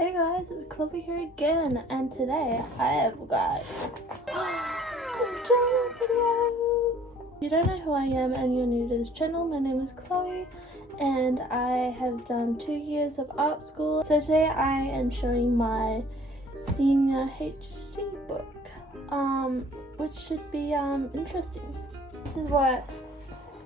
Hey guys, it's Lofi here again, and today I have got a journal video. If you don't know who I am and you're new to this channel, my name is Chloe and I have done 2 years of art school. So today I am showing my senior HSC book, which should be interesting. This is what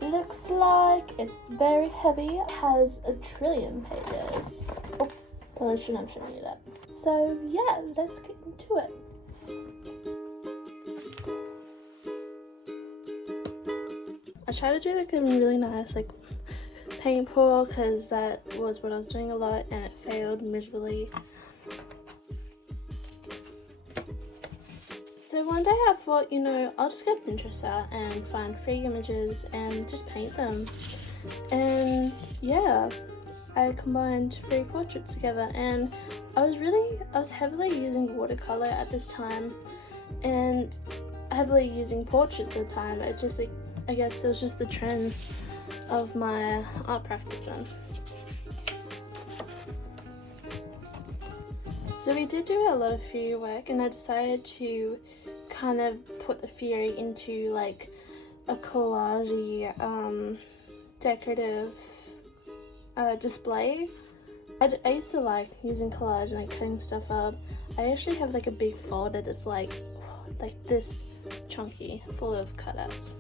it looks like. It's very heavy. It has 1 trillion pages. Oh, probably shouldn't have shown you that. So yeah, let's get into it. I tried to do like a really nice like paint pour because that was what I was doing a lot and it failed miserably. So one day I thought, you know, I'll just get Pinterest out and find free images and just paint them. And yeah, I combined 3 portraits together, and I was heavily using watercolor at this time and heavily using portraits at the time. It just like, I guess it was just the trend of my art practice then. So we did do a lot of theory work, and I decided to kind of put the theory into like a collage-y, decorative display. I used to like using collage and like cutting stuff up. I actually have like a big folder that's like this chunky, full of cutouts.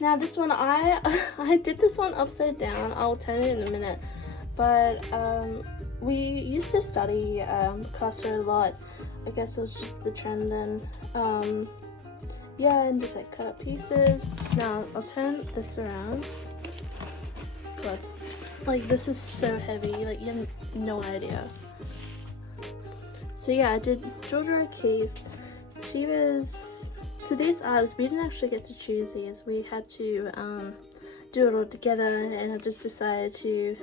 Now this one, I did this one upside down. I'll turn it in a minute. But we used to study Picasso a lot. I guess it was just the trend then. Yeah, and just like cut up pieces. Now I'll turn this around. God, like this is so heavy. Like you have no idea. So yeah, I did Georgia O'Keeffe. She was, to these artists, we didn't actually get to choose these. We had to do it all together, and I just decided to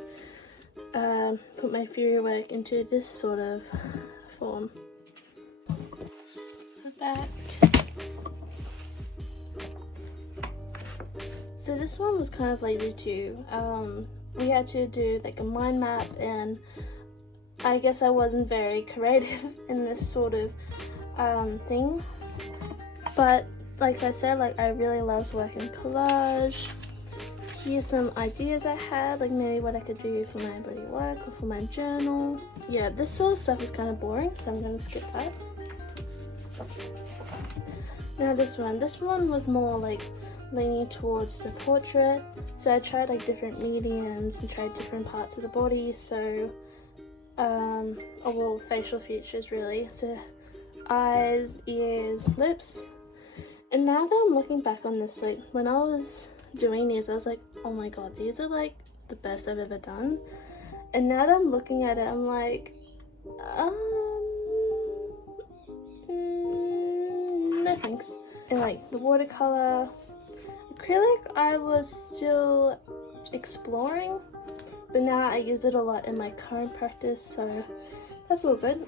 put my theory work into this sort of form. Back. So this one was kind of lazy too. We had to do like a mind map, and I guess I wasn't very creative in this sort of thing. But like I said, like I really love working collage. Here's some ideas I had, like maybe what I could do for my body work or for my journal. Yeah, this sort of stuff is kind of boring, so I'm gonna skip that. Now this one was more like leaning towards the portrait. So I tried like different mediums and tried different parts of the body. So, well, facial features really. So eyes, ears, lips. And now that I'm looking back on this, like when I was doing these, I was like, oh my god, these are like the best I've ever done. And now that I'm looking at it, I'm like, no thanks. And like the watercolor, acrylic, I was still exploring, but now I use it a lot in my current practice, so that's all good.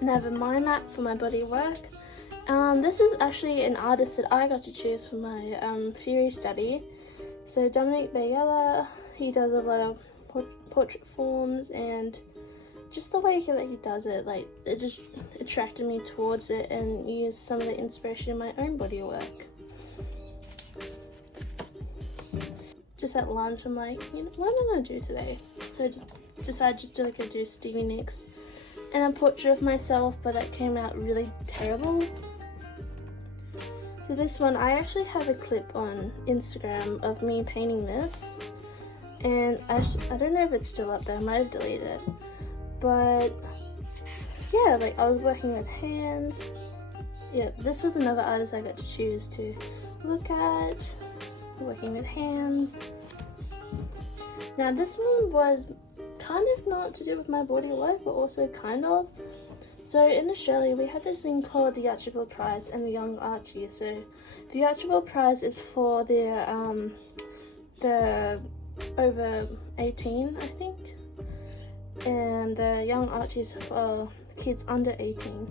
And I have a mind map for my body work. This is actually an artist that I got to choose for my theory study. So Dominic Bayella, he does a lot of portrait forms, and just the way that he does it, like it just attracted me towards it and used some of the inspiration in my own body work. Just at lunch, I'm like, you know, what am I gonna do today? So I just decided to do Stevie Nicks and a portrait of myself, but that came out really terrible. So this one, I actually have a clip on Instagram of me painting this, and I don't know if it's still up there, I might have deleted it. But yeah, like I was working with hands. Yeah, this was another artist I got to choose to look at, working with hands. Now this one was kind of not to do with my body work, but also kind of. So in Australia, we have this thing called the Archibald Prize and the Young Archies. So the Archibald Prize is for the over 18, I think. And the Young Archies for kids under 18.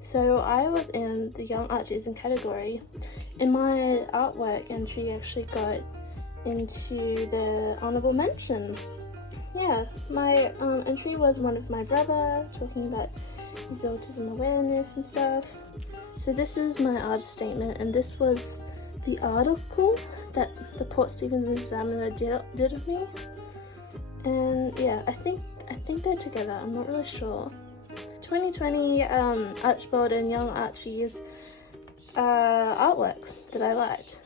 So I was in the Young Archies category in my artwork, and she actually got into the honorable mention. yeah, my entry was one of my brother talking about his autism awareness and stuff. So this is my artist statement, and this was the article that the Port Stephens Examiner did of me. And yeah, I think they're together, I'm not really sure. 2020 Archbold and Young Archies artworks that I liked.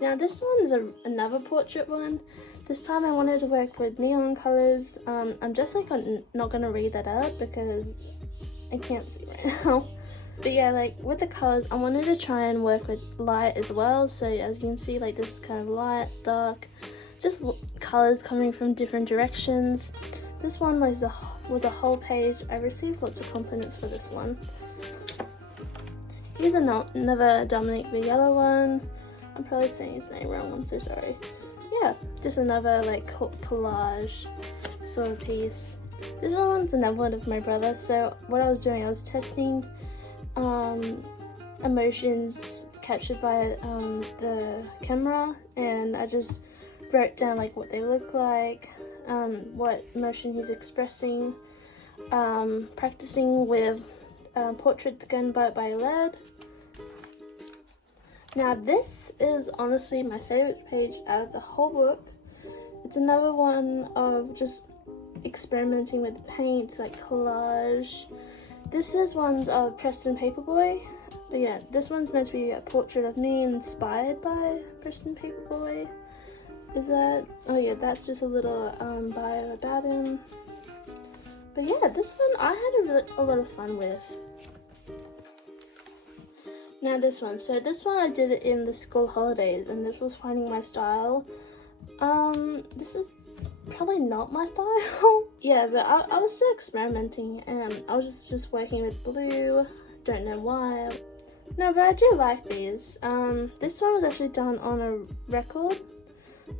Now this one's another portrait one. This time I wanted to work with neon colors. I'm definitely not going to read that out because I can't see right now. But yeah, like with the colors, I wanted to try and work with light as well. So as you can see, like this is kind of light, dark, just colors coming from different directions. This one was a whole page. I received lots of compliments for this one. Here's another Dominic the Yellow one. I'm probably saying his name wrong, I'm so sorry. Yeah, just another like collage sort of piece. This one's another one of my brother. So what I was doing, I was testing emotions captured by the camera, and I just wrote down like what they look like, what emotion he's expressing, practicing with Portrait Gunboat by Lead. Now this is honestly my favorite page out of the whole book. It's another one of just experimenting with paint, like collage. This is one of Preston Paperboy, but yeah, this one's meant to be a portrait of me inspired by Preston Paperboy. Is that? Oh yeah, that's just a little bio about him. But yeah, this one I had a lot of fun with. Now this one. So this one I did it in the school holidays, and this was finding my style. This is probably not my style. Yeah, but I was still experimenting, and I was just working with blue. Don't know why. No, but I do like these. This one was actually done on a record,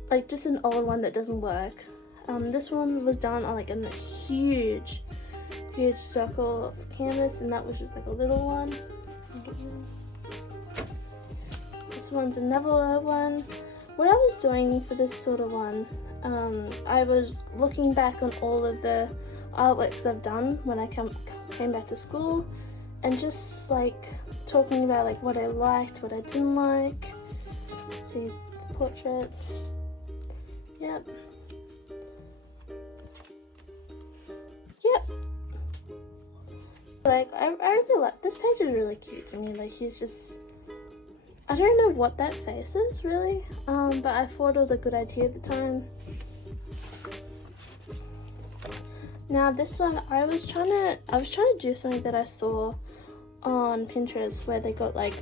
like just an old one that doesn't work. This one was done on like a huge circle of canvas, and that was just like a little one. This one's another one. What I was doing for this sort of one, I was looking back on all of the artworks I've done when I came back to school, and just like talking about like what I liked, what I didn't like. Let's see the portraits. Yep. Like I really like this page. Is really cute to me. Like he's just, I don't know what that face is really, but I thought it was a good idea at the time. Now this one, I was trying to do something that I saw on Pinterest, where they got like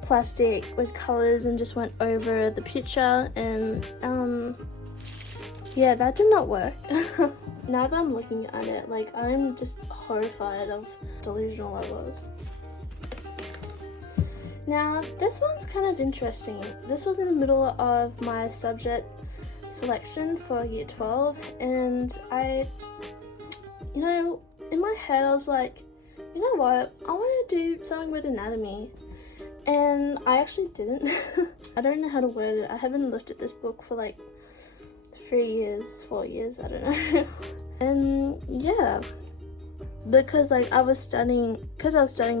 plastic with colors and just went over the picture, and yeah, that did not work. Now that I'm looking at it, like I'm just horrified of delusional I was. Now this one's kind of interesting. This was in the middle of my subject selection for year 12, and you know, in my head I was like, you know what, I want to do something with anatomy, and I actually didn't. I don't know how to word it. I haven't looked at this book for like 4 years, I don't know. And yeah, because like I was studying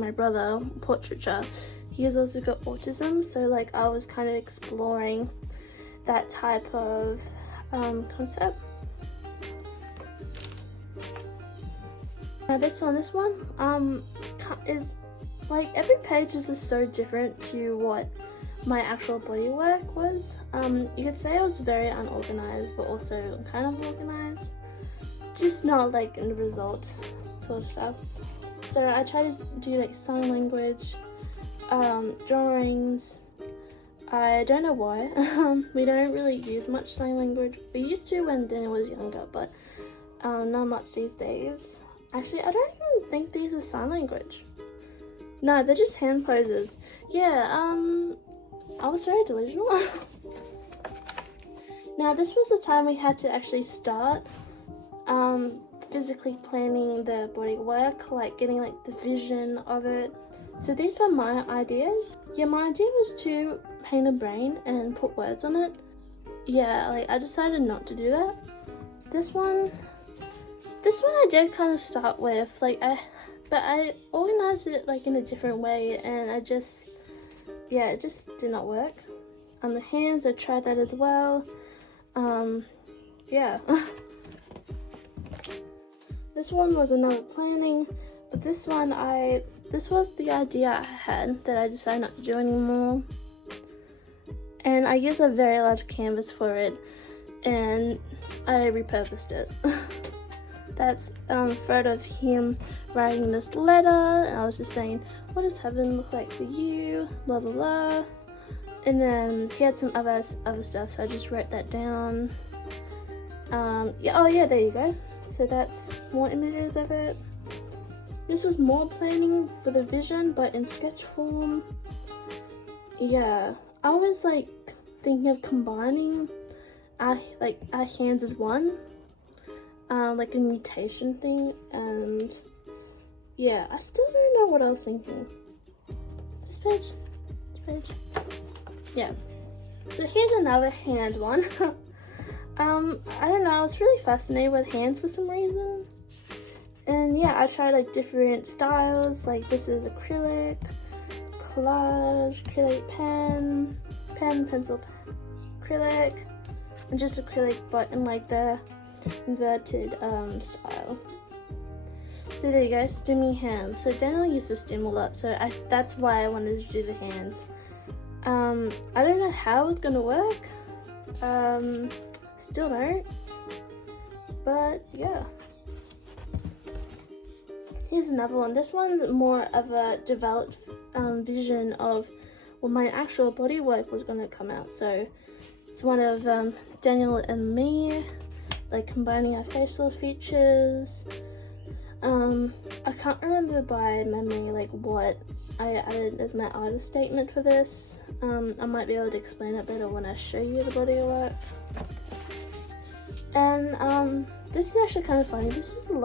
my brother portraiture. He has also got autism, so like I was kind of exploring that type of concept. Now this one is like, every page is just so different to what my actual body work was. You could say I was very unorganized, but also kind of organized, just not like in the result sort of stuff. So I try to do like sign language, drawings. I don't know why. We don't really use much sign language. We used to when Daniel was younger, but not much these days. Actually, I don't even think these are sign language. No, they're just hand poses. Yeah, I was very delusional. Now this was the time we had to actually start physically planning the body work, like getting like the vision of it. So these were my ideas. Yeah, my idea was to paint a brain and put words on it. yeah, like I decided not to do that. This one I did kind of start with, like but I organized it like in a different way, and it just did not work. On the hands, I tried that as well. Yeah. This one was another planning, but this was the idea I had that I decided not to do anymore. And I used a very large canvas for it, and I repurposed it. That's a photo of him writing this letter, and I was just saying, what does heaven look like for you, blah blah blah. And then he had some other stuff, so I just wrote that down. Yeah, there you go. So that's more images of it. This was more planning for the vision, but in sketch form. Yeah, I was like thinking of combining our hands as one, like a mutation thing, and yeah, I still don't know what I was thinking. This page. Yeah. So here's another hand one. I don't know, I was really fascinated with hands for some reason. And yeah, I tried like different styles, like this is acrylic, collage, acrylic pen, pencil, acrylic, and just acrylic, but in like the inverted style. So there you go, stimmy hands. So Daniel used to stim a lot, so that's why I wanted to do the hands. I don't know how it's gonna work. Still don't. But yeah. Here's another one. This one's more of a developed vision of when my actual body work was gonna come out. So it's one of Daniel and me, like combining our facial features. I can't remember by memory like what I added as my artist statement for this. I might be able to explain it better when I show you the body work. And this is actually kind of funny. This is the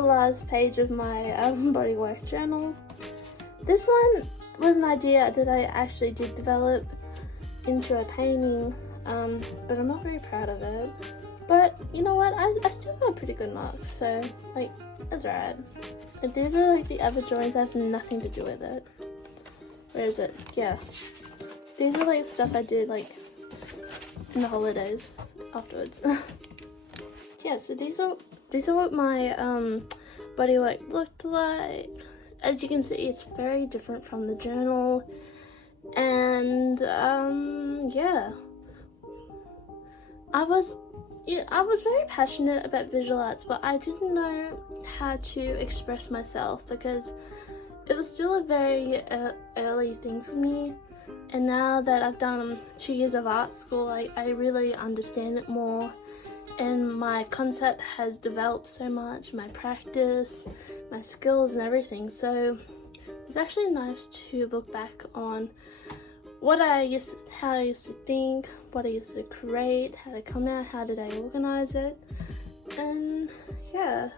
last page of my bodywork journal. This one was an idea that I actually did develop into a painting, but I'm not very proud of it. But you know what? I still got pretty good marks, so like that's right. Like, these are like the other drawings that have nothing to do with it. Where is it? Yeah. These are like stuff I did like in the holidays afterwards. Yeah, so these are what my bodywork looked like. As you can see, it's very different from the journal. And yeah. I was very passionate about visual arts, but I didn't know how to express myself because it was still a very early thing for me. And now that I've done 2 years of art school, I really understand it more, and my concept has developed so much, my practice, my skills and everything. So it's actually nice to look back on how I used to think, what I used to create, how to come out, how did I organize it, and yeah,